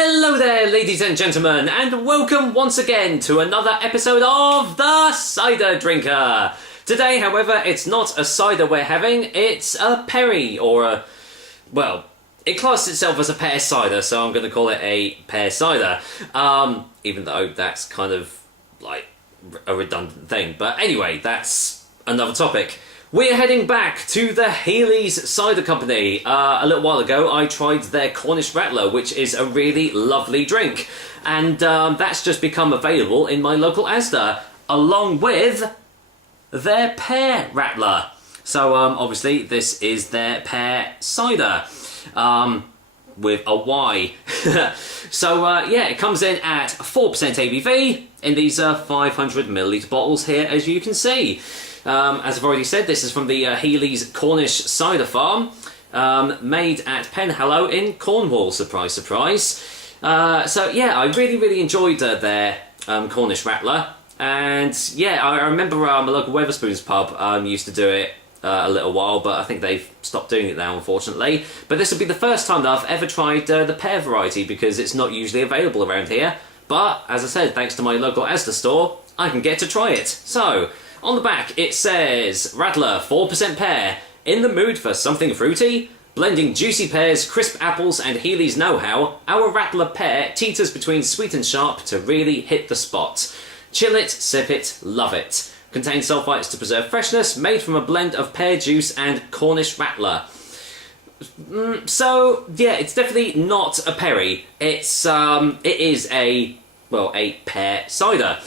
Hello there, ladies and gentlemen, and welcome once again to another episode of The Cider Drinker. Today, however, it's not a cider we're having, it's a perry, or a... well, it classes itself as a pear cider, so I'm going to call it a pear cider. Even though that's kind of, like, a redundant thing. But anyway, that's another topic. We're heading back to the Healey's Cider Company. A little while ago, I tried their Cornish Rattler, which is a really lovely drink. And that's just become available in my local Asda, along with their Pear Rattler. So, obviously, this is their pear cider, with a Y. So, yeah, it comes in at 4% ABV in these 500ml bottles here, as you can see. As I've already said, this is from the Healey's Cornish Cider Farm, made at Penhallow in Cornwall, surprise, surprise. So yeah, I really enjoyed their Cornish Rattler, and yeah, I remember my local Wetherspoons pub used to do it a little while, but I think they've stopped doing it now, unfortunately. But this will be the first time that I've ever tried the pear variety, because it's not usually available around here. But, as I said, thanks to my local Asda store, I can get to try it. So, on the back, it says, Rattler, 4% pear, in the mood for something fruity? Blending juicy pears, crisp apples, and Healey's know-how, our Rattler pear teeters between sweet and sharp to really hit the spot. Chill it, sip it, love it. Contains sulfites to preserve freshness, made from a blend of pear juice and Cornish Rattler. So, yeah, it's definitely not a perry. It is a pear cider.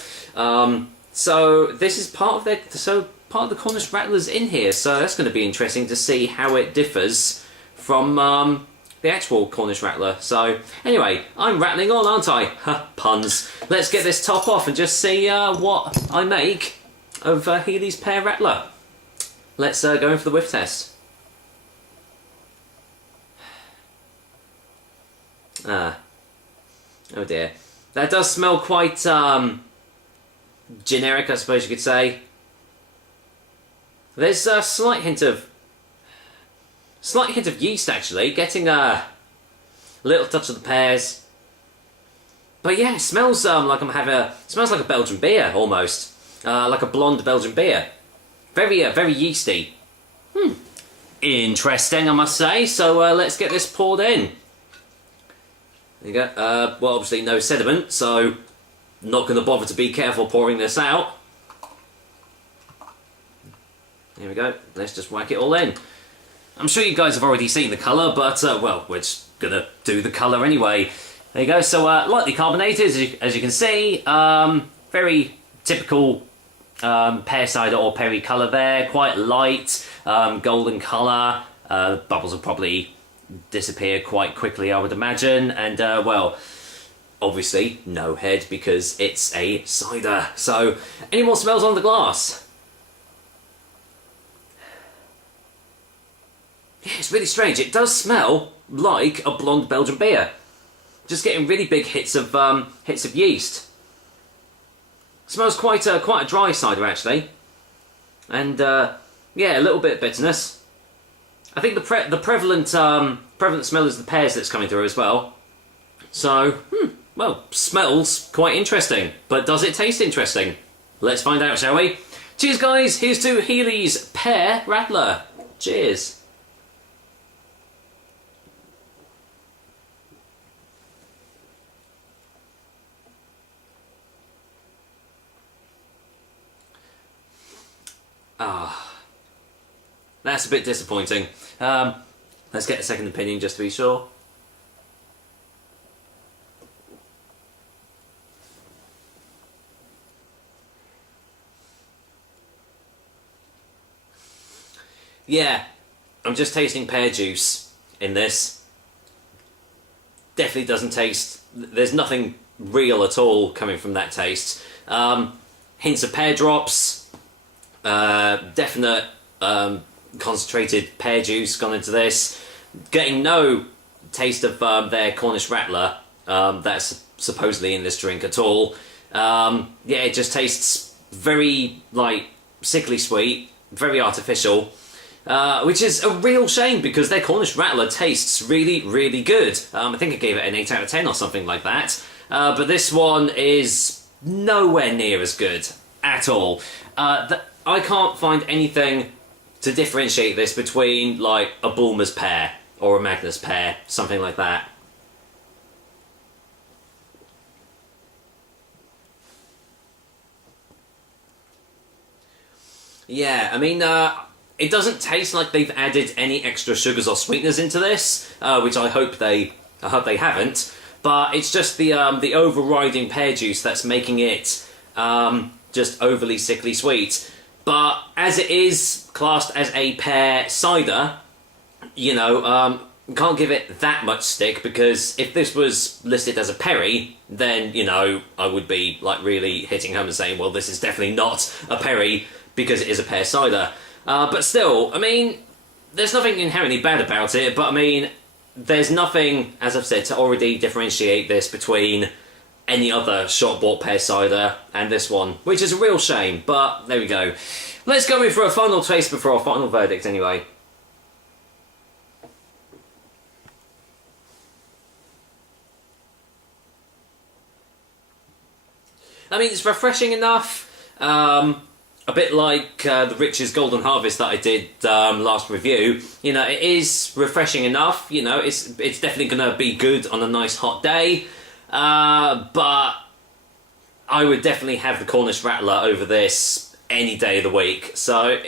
So this is part of part of the Cornish Rattlers in here, so that's going to be interesting to see how it differs from the actual Cornish Rattler. So anyway, I'm rattling on, aren't I? Ha, puns. Let's get this top off and just see what I make of Healey's Pear Rattler. Let's go in for the whiff test. Oh dear. That does smell quite generic, I suppose you could say. There's a slight hint of yeast, actually, getting a little touch of the pears. But yeah, it smells like it smells like a Belgian beer almost, like a blonde Belgian beer. Very yeasty. Interesting, I must say. So let's get this poured in. There you go. Well, obviously no sediment, so not going to bother to be careful pouring this out. Here we go. Let's just whack it all in. I'm sure you guys have already seen the colour, but, well, we're just going to do the colour anyway. There you go. So, lightly carbonated, as you can see. Very typical pear cider or perry colour there. Quite light, golden colour. Bubbles will probably disappear quite quickly, I would imagine. And, well, obviously no head because it's a cider. So, any more smells on the glass? Yeah, it's really strange. It does smell like a blonde Belgian beer. Just getting really big hits of yeast. Smells quite a dry cider, actually. And yeah, a little bit of bitterness. I think the prevalent smell is the pears that's coming through as well. So, well, smells quite interesting, but does it taste interesting? Let's find out, shall we? Cheers, guys. Here's to Healey's Pear Rattler. Cheers. That's a bit disappointing. Let's get a second opinion just to be sure. Yeah, I'm just tasting pear juice in this. Definitely doesn't taste... there's nothing real at all coming from that taste. Hints of pear drops. Definite concentrated pear juice gone into this. Getting no taste of their Cornish Rattler that's supposedly in this drink at all. Yeah, it just tastes very, like, sickly sweet, very artificial. which is a real shame because their Cornish Rattler tastes really, really good. I think I gave it an 8 out of 10 or something like that. But this one is nowhere near as good at all. I can't find anything to differentiate this between, like, a Bulmer's pear or a Magnus pear, something like that. Yeah, I mean, it doesn't taste like they've added any extra sugars or sweeteners into this, which I hope they haven't. But it's just the overriding pear juice that's making it just overly sickly sweet. But as it is classed as a pear cider, you know, can't give it that much stick, because if this was listed as a perry, then, you know, I would be like really hitting home and saying, well, this is definitely not a perry because it is a pear cider. But still, I mean, there's nothing inherently bad about it, but I mean, there's nothing, as I've said, to already differentiate this between any other shop-bought pear cider and this one, which is a real shame, but there we go. Let's go in for a final taste before our final verdict anyway. I mean, it's refreshing enough. A bit like the Rich's Golden Harvest that I did last review. You know, it is refreshing enough. You know, it's definitely going to be good on a nice hot day. But I would definitely have the Cornish Rattler over this any day of the week. So,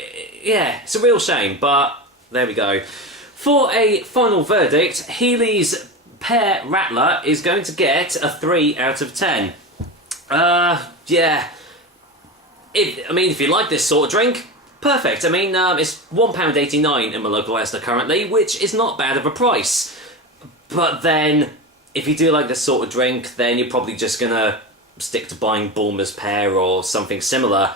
yeah, it's a real shame, but there we go. For a final verdict, Healey's Pear Rattler is going to get a 3 out of 10. Yeah. If you like this sort of drink, perfect. I mean, it's £1.89 in my local Asda currently, which is not bad of a price. But then, if you do like this sort of drink, then you're probably just gonna stick to buying Bulmer's pear or something similar,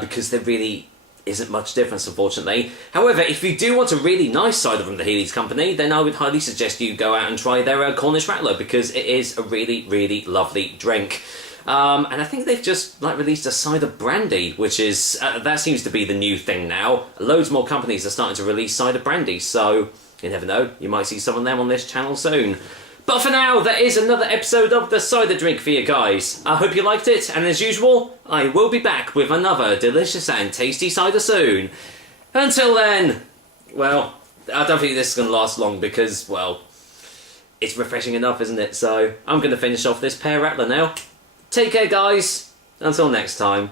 because there really isn't much difference, unfortunately. However, if you do want a really nice cider from the Healey's company, then I would highly suggest you go out and try their Cornish Rattler, because it is a really, really lovely drink. And I think they've just released a cider brandy, which is that seems to be the new thing now. Loads more companies are starting to release cider brandy, so you never know, you might see some of them on this channel soon. But for now, that is another episode of The Cider Drink for you guys. I hope you liked it, and as usual, I will be back with another delicious and tasty cider soon. Until then, well, I don't think this is going to last long because, well, it's refreshing enough, isn't it? So I'm going to finish off this Pear Rattler now. Take care, guys. Until next time.